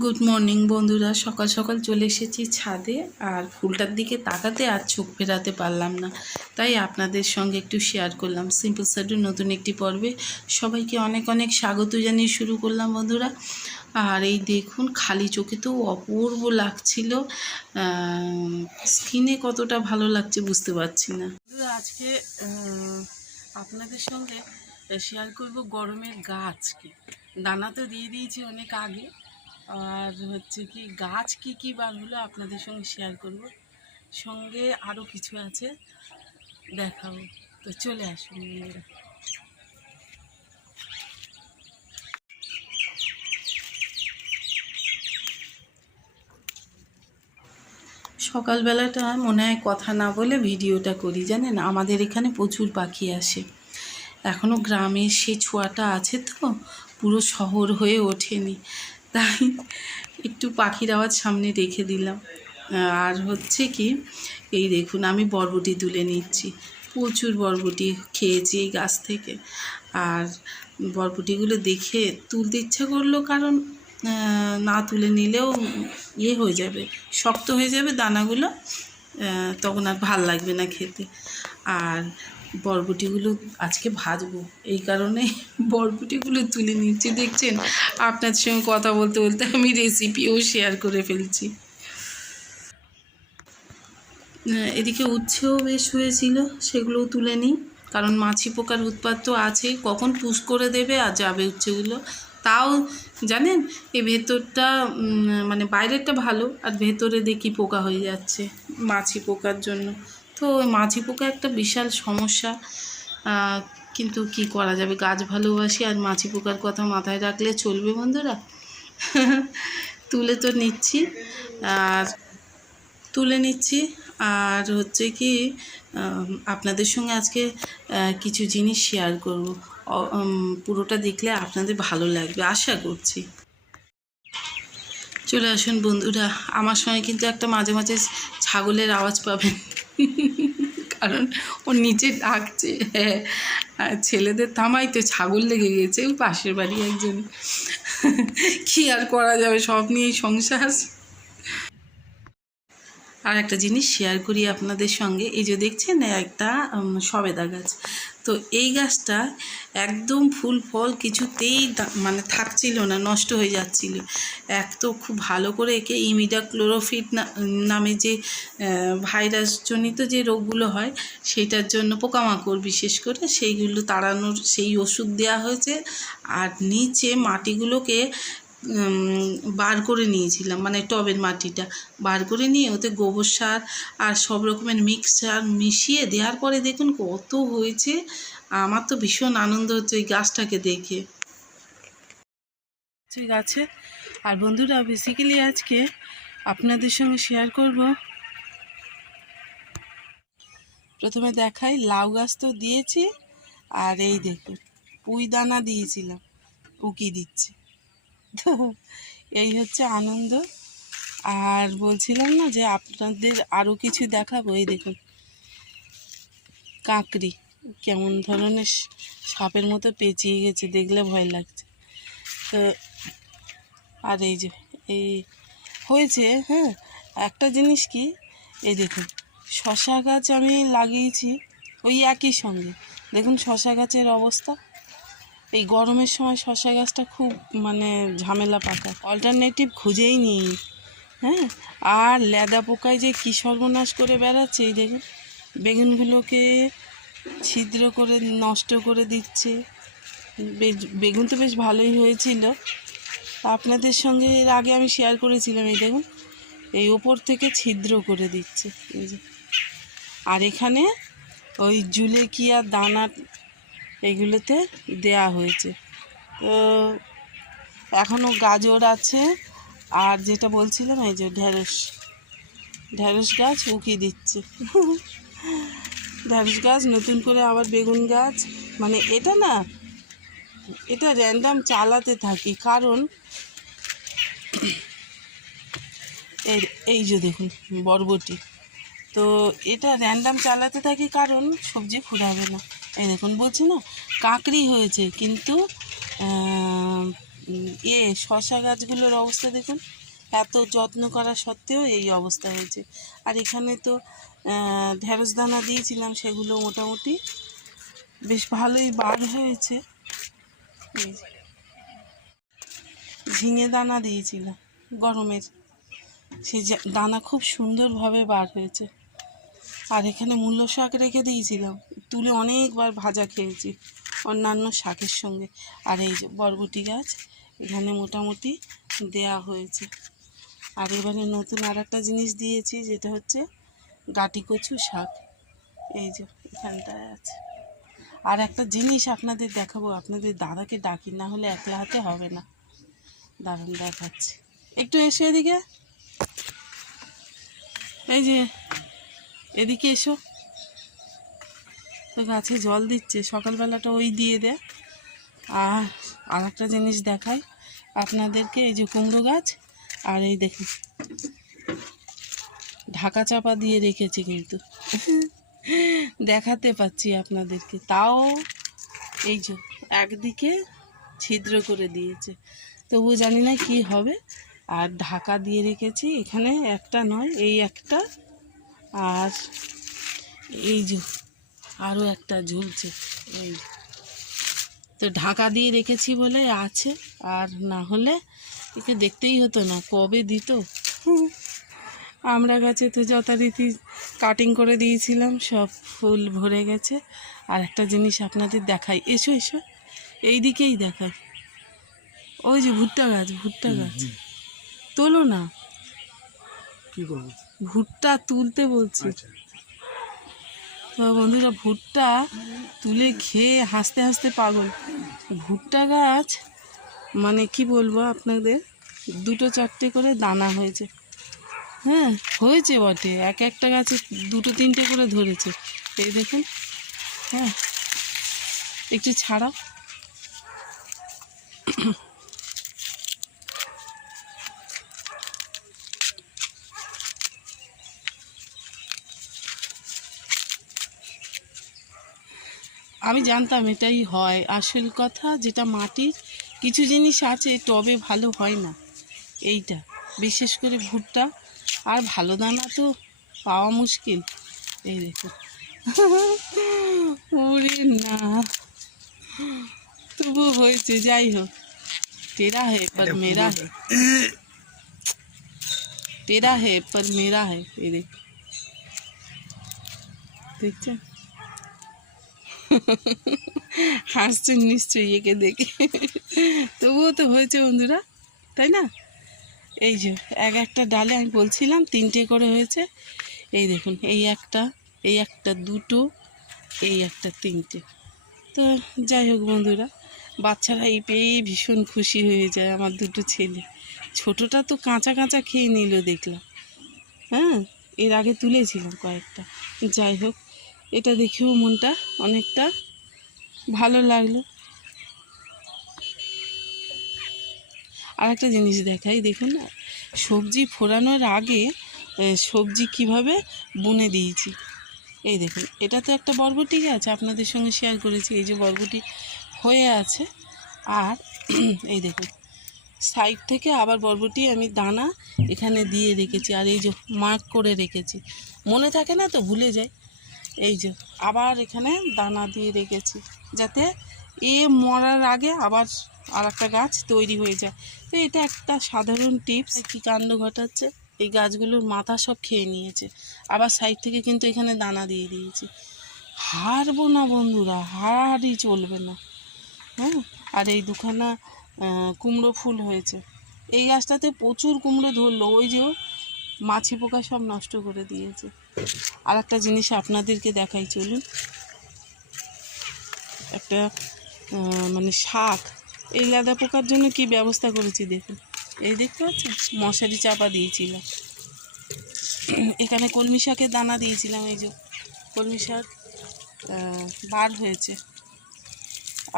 Good morning বন্ধুরা, সকাল সকাল চলে এসেছি ছাদে। আর ফুলটার দিকে তাকাতে আর চোখ ফেরাতে পারলাম না, তাই আপনাদের সঙ্গে একটু শেয়ার করলাম সিম্পল স্যাডুর নতুন একটি পর্বে। সবাইকে অনেক অনেক স্বাগত জানিয়ে শুরু করলাম বন্ধুরা। আর এই দেখুন, খালি চোখে তো অপূর্ব লাগছিল, স্কিনে কতটা ভালো লাগছে বুঝতে পারছি না। আজকে আপনাদের সঙ্গে শেয়ার করব গরমের গাছকে। দানা তো দিয়ে দিয়েছি অনেক আগে, আর হচ্ছে কি গাছ কি বার হলো আপনাদের সঙ্গে শেয়ার করব, সঙ্গে আরও কিছু আছে দেখাবো। তো চলে আসুন বন্ধুরা। সকালবেলাটা মনে হয় কথা না বলে ভিডিওটা করি, জানেন আমাদের এখানে প্রচুর পাখি আসে। এখনও গ্রামের সে ছোঁয়াটা আছে, তো পুরো শহর হয়ে ওঠেনি, তাই একটু পাখির আওয়াজ সামনে রেখে দিলাম। আর হচ্ছে কি, এই দেখুন আমি বরবটি তুলে নিচ্ছি। প্রচুর বরবটি খেয়েছি এই গাছ থেকে। আর বরবটিগুলো দেখে তুলতে ইচ্ছা করলো, কারণ না তুলে নিলেও হয়ে যাবে, শক্ত হয়ে যাবে দানাগুলো, তখন আর ভাল লাগবে না খেতে। আর বরবটিগুলো আজকে ভাজবো, এই কারণে বরবটিগুলো তুলে নিচ্ছি। দেখছেন, আপনার সঙ্গে কথা বলতে বলতে আমি রেসিপিও শেয়ার করে ফেলছি। এদিকে উচ্ছেও বেশ হয়েছিল, সেগুলোও তুলে নিই, কারণ মাছি পোকার উৎপাত তো আছেই, কখন পুষ করে দেবে আর যাবে উচ্ছেগুলো। তাও জানেন, এই ভেতরটা মানে বাইরেরটা ভালো, আর ভেতরে দেখি পোকা হয়ে যাচ্ছে মাছি পোকার জন্য। তো ওই মাছি পোকা একটা বিশাল সমস্যা, কিন্তু কি করা যাবে, গাছ ভালোবাসি আর মাছি পোকার কথা মাথায় রাখলে চলবে বন্ধুরা। তুলে তো নিচ্ছি, আর তুলে নিচ্ছি। আর হচ্ছে কি, আপনাদের সঙ্গে আজকে কিছু জিনিস শেয়ার করব, পুরোটা দেখলে আপনাদের ভালো লাগবে আশা করছি। চলে আসুন বন্ধুরা, আমার সঙ্গে কিন্তু একটা মাঝে মাঝে ছাগলের আওয়াজ পাবেন, কারণ ও নিচে ডাকছে। হ্যাঁ, ছেলেদের থামাই তো ছাগল লেগে গেছে, ওই পাশের বাড়ি একজন। কী আর করা যাবে, সব নিয়েই সংসার। আর একটা জিনিস শেয়ার করি আপনাদের সঙ্গে, এই যে দেখছেন একটা সবেদা গাছ, তো এই গাছটা একদম ফুল ফল কিছুতেই মানে থাকছিল না, নষ্ট হয়ে যাচ্ছিল। এক তো খুব ভালো করে একে ইমিডাক্লোরোফিট নামে যে ভাইরাসজনিত যে রোগগুলো হয় সেইটার জন্য, পোকামাকড় বিশেষ করে সেইগুলো তাড়ানোর সেই ওষুধ দেওয়া হয়েছে। আর নিচে মাটিগুলোকে বার করে নিয়েছিলাম, মানে টবের মাটিটা বার করে নিয়ে ওতে গোবর সার আর সব রকমের মিক্সচার মিশিয়ে দেওয়ার পরে দেখুন কত হয়েছে। আমার তো ভীষণ আনন্দ হচ্ছে ওই গাছটাকে দেখে। ঠিক আছে, আর বন্ধুরা বেসিক্যালি আজকে আপনাদের সঙ্গে শেয়ার করব, প্রথমে দেখাই লাউ গাছ তো দিয়েছি, আর এই দেখুন পুঁই দানা দিয়েছিলাম, উকি দিচ্ছে। তো এই হচ্ছে আনন্দ। আর বলছিলাম না যে আপনাদের আরও কিছু দেখাবো, এই দেখুন কাঁকড়ি কেমন ধরনের সাপের মতো পেঁচিয়ে গেছে, দেখলে ভয় লাগছে। তো আর এই যে এই হয়েছে, হ্যাঁ একটা জিনিস কি, এই দেখুন শশা গাছ আমি লাগিয়েছি ওই একই সঙ্গে, দেখুন শশা গাছের অবস্থা। এই গরমের সময় শশা গাছটা খুব মানে ঝামেলা পাকা, অল্টারনেটিভ খুঁজেই নিই। হ্যাঁ, আর লেদা পোকায় যে কী সর্বনাশ করে বেড়াচ্ছে, এই দেখুন বেগুনগুলোকে ছিদ্র করে নষ্ট করে দিচ্ছে। বেগুন তো বেশ ভালোই হয়েছিল, আপনাদের সঙ্গে এর আগে আমি শেয়ার করেছিলাম। এই দেখুন এই ওপর থেকে ছিদ্র করে দিচ্ছে, এই যে। আর এখানে ওই জুলেকিয়া দানা এগুলোতে দেয়া হয়েছে। তো এখনও গাজর আছে, আর যেটা বলছিলাম এই যে ঢ্যাঁড়স গাছ উকি দিচ্ছে। ঢ্যাঁড়স গাছ, নতুন করে আবার বেগুন গাছ, মানে এটা র্যান্ডাম চালাতে থাকি, কারণ এই যে দেখুন বরবটি, তো এটা র্যান্ডাম চালাতে থাকি কারণ সবজি ফুরাবে না। এই দেখুন বলছি না কাঁকড়ি হয়েছে, কিন্তু শশা গাছগুলোর অবস্থা দেখুন, এত যত্ন করা সত্ত্বেও এই অবস্থা হয়েছে। আর এখানে তো ঢেঁড়স দানা দিয়েছিলাম, সেগুলো মোটামুটি বেশ ভালোই বার হয়েছে। এই যে ঝিঙে দানা দিয়েছিলাম গরমের, সেই দানা খুব সুন্দরভাবে বার হয়েছে। আর এখানে মূলো শাক রেখে দিয়েছিলাম, তুলে অনেকবার ভাজা খেয়েছি অন্যান্য শাকের সঙ্গে। আর এই যে বরবটি গাছ এখানে মোটামুটি দেয়া হয়েছে। আর এবারে নতুন আর একটা জিনিস দিয়েছি, যেটা হচ্ছে গাটি কচু শাক, এই যে এখানটায় আছে। আর একটা জিনিস আপনাদের দেখাবো, আপনাদের দাদাকে ডাকি, না হলে একলা হাতে হবে না। দারুণ দেখাচ্ছি, একটু এসো এদিকে, এই যে এদিকে এসো। তো গাছে জল দিচ্ছে, সকালবেলাটা ওই দিয়ে দেয়। আর একটা জিনিস দেখাই আপনাদেরকে, এই যে কুমড়ো গাছ, আর এই দেখুন ঢাকা চাপা দিয়ে রেখেছি, কিন্তু দেখাতে পাচ্ছি আপনাদেরকে, তাও এই যে একদিকে ছিদ্র করে দিয়েছে, তবু জানি না কি হবে। আর ঢাকা দিয়ে রেখেছি, এখানে একটা নয়, এই একটা, আর এই যে আরও একটা ঝুলছে, এই তো ঢাকা দিয়ে রেখেছি বলে আছে, আর না হলে একে দেখতেই হতো না, কবে দিত। আমরা গাছে তো যথারীতি কাটিং করে দিয়েছিলাম, সব ফুল ভরে গেছে। আর একটা জিনিস আপনাদের দেখাই, এসো এসো, এই দিকেই দেখাই, ওই যে ভুট্টা গাছ, ভুট্টা গাছ তোলো না, কি করব, ভুট্টা তুলতে বলছি। তো বন্ধুরা, ভুট্টা তুলে খেয়ে হাসতে হাসতে পাগল। ভুট্টা গাছ মানে কি বলবো আপনাদের, 2-4টে করে দানা হয়েছে। হ্যাঁ হয়েছে বটে, একটা গাছে 2-3টে করে ধরেছে, এই দেখুন। হ্যাঁ একটু ছাড়াও, আমি জানতাম এটাই হয়। আসল কথা যেটা, মাটির কিছু জিনিস আছে টবে ভালো হয় না, এইটা বিশেষ করে ভুট্টা। আর ভালো দানা তো পাওয়া মুশকিল, এই দেখো। ওরে না, তবু হয়েছে, যাই হোক। তেরা হে পর মেরা হে, তেরা হে পর মেরা হে, এই দেখ, দেখছেন? হাসছেন নিশ্চয়ই একে দেখে, তবুও তো হয়েছে বন্ধুরা, তাই না? এই যে একটা ডালে আমি বলছিলাম 3টে করে হয়েছে, এই দেখুন, এই একটা 2টো, এই একটা 3টে। তো যাই হোক বন্ধুরা, বাচ্চারা এই পেয়েই ভীষণ খুশি হয়ে যায়। আমার 2টো ছেলে, ছোটোটা তো কাঁচা কাঁচা খেয়ে নিল দেখলাম। হ্যাঁ, এর আগে তুলেছিলাম কয়েকটা। যাই হোক, এটা দেখেও মনটা অনেকটা ভালো লাগলো। আর একটা জিনিস দেখাই, দেখুন সবজি ফোড়ানোর আগে সবজি কিভাবে বুনে দিয়েছি। এই দেখুন, এটা তো একটা বরবটি গাছ, আপনাদের সঙ্গে শেয়ার করেছি, এই যে বরবটি হয়ে আছে। আর এই দেখুন, সাইড থেকে আবার বরবটি আমি দানা এখানে দিয়ে রেখেছি, আর এই যে মার্ক করে রেখেছি, মনে থাকে না তো ভুলে যাই। এই যে আবার এখানে দানা দিয়ে রেখেছি, যাতে মরার আগে আবার আর একটা গাছ তৈরি হয়ে যায়। তো এটা একটা সাধারণ টিপস। কী কাণ্ড ঘটাচ্ছে, এই গাছগুলোর মাথা সব খেয়ে নিয়েছে। আবার সাইড থেকে কিন্তু এখানে দানা দিয়ে দিয়েছি। হারবো না বন্ধুরা, হারাহারি চলবে না। হ্যাঁ, আর এই 2খানা কুমড়ো ফুল হয়েছে। এই গাছটাতে প্রচুর কুমড়ো ধরলো, ওই যে মাছি পোকা সব নষ্ট করে দিয়েছে। আর একটা জিনিস আপনাদেরকে দেখাই, চলুন। একটা মানে শাক, এই লেদা পোকার জন্য কি ব্যবস্থা করেছি দেখুন, এই দেখতে পাচ্ছেন, মশারি চাপা দিয়েছিলাম। এখানে কলমি শাকের দানা দিয়েছিলাম, এই যে কলমি শাক বার হয়েছে।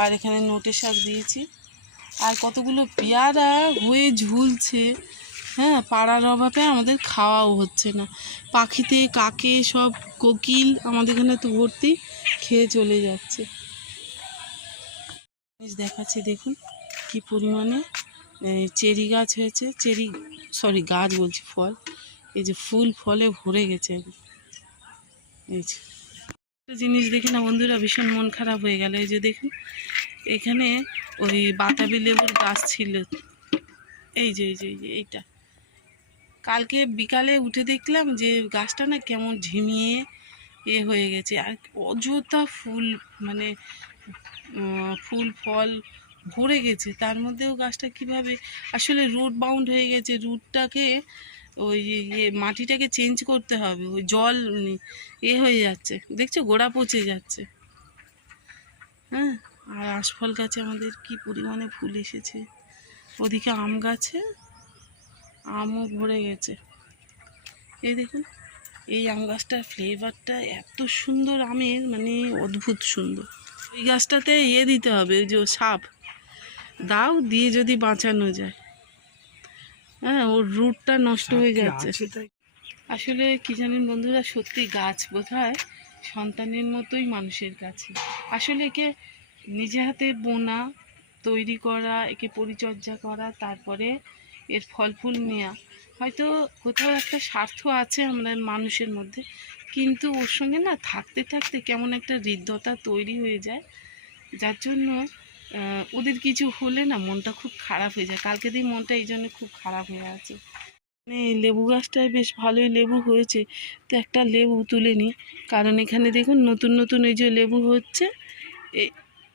আর এখানে নোটে শাক দিয়েছি। আর কতগুলো পেয়ারা হয়ে ঝুলছে। হ্যাঁ, পাড়ার অভাবে আমাদের খাওয়াও হচ্ছে না, পাখিতে কাকে সব, কোকিল আমাদের এখানে তো ভর্তি, খেয়ে চলে যাচ্ছে। দেখাচ্ছি দেখুন, কি পরিমাণে চেরি গাছ হয়েছে, গাছ বলছি, ফল। এই যে ফুল ফলে ভরে গেছে একদম। এই যে একটা জিনিস দেখে না বন্ধুরা ভীষণ মন খারাপ হয়ে গেল। এই যে দেখুন, এখানে ওই বাতাবি লেবুর গাছ ছিল। এই যে এইটা কালকে বিকালে উঠে দেখলাম যে গাছটা না কেমন ঝিমিয়ে হয়ে গেছে, আর অযথা ফুল, মানে ফুল ফল ভরে গেছে। তার মধ্যেও গাছটা কিভাবে আসলে রুট বাউন্ড হয়ে গেছে। রুটটাকে ওই মাটিটাকে চেঞ্জ করতে হবে, ওই জল হয়ে যাচ্ছে, দেখছো গোড়া পচে যাচ্ছে। হ্যাঁ, আর আশফল গাছে আমাদের কি পরিমাণে ফুল এসেছে। ওদিকে আম গাছে আমও ভরে গেছে। এই দেখুন, এই আম গাছটার ফ্লেভারটা এত সুন্দর আমের, মানে অদ্ভুত সুন্দর। ওই গাছটাতে দিতে হবে, ওই যে সাপ দাও দিয়ে যদি বাঁচানো যায়। হ্যাঁ, ওর রুটটা নষ্ট হয়ে যাচ্ছে। আসলে কি জানেন বন্ধুরা, সত্যি গাছ বোধহয় সন্তানের মতোই মানুষের কাছে। আসলে একে নিজে হাতে বোনা, তৈরি করা, একে পরিচর্যা করা, তারপরে এর ফল ফুল নেওয়া, হয়তো কোথাও একটা স্বার্থ আছে আমাদের মানুষের মধ্যে, কিন্তু ওর সঙ্গে না থাকতে থাকতে কেমন একটা হৃদ্যতা তৈরি হয়ে যায়, যার জন্য ওদের কিছু হলে না মনটা খুব খারাপ হয়ে যায়। কালকে দিয়ে মনটা এই জন্য খুব খারাপ হয়ে আছে। মানে লেবু গাছটায় বেশ ভালোই লেবু হয়েছে, তো একটা লেবু তুলে নিই, কারণ এখানে দেখুন নতুন নতুন এই যে লেবু হচ্ছে,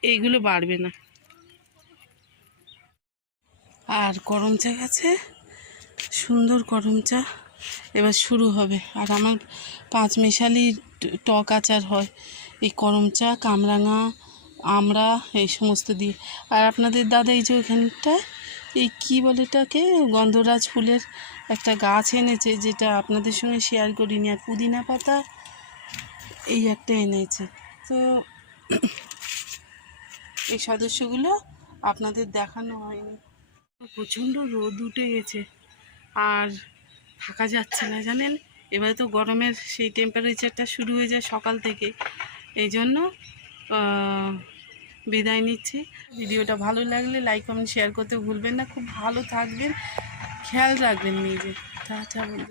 এইগুলো বাড়বে না। আর করম চা গাছে সুন্দর করম চা এবার শুরু হবে। আর আমার 5 মেশালি টক আচার হয় এই করম চা, কামরাঙা, আমড়া, এই সমস্ত দিয়ে। আর আপনাদের দাদা এই যে ওইখানটা এই কী বলে এটাকে, গন্ধরাজ ফুলের একটা গাছ এনেছে, যেটা আপনাদের সঙ্গে শেয়ার করিনি। আর পুদিনা পাতা এই একটা এনেছে। তো এই সদস্যগুলো আপনাদের দেখানো হয়নি। প্রচণ্ড রোদ উঠে গেছে আর থাকা যাচ্ছে না জানেন। এবারে তো গরমের সেই টেম্পারেচারটা শুরু হয়ে যায় সকাল থেকে, এই জন্য বিদায় নিচ্ছি। ভিডিওটা ভালো লাগলে লাইক কমেন্ট শেয়ার করতে ভুলবেন না। খুব ভালো থাকবেন, খেয়াল রাখবেন নিজে। টাটা বন্ধু।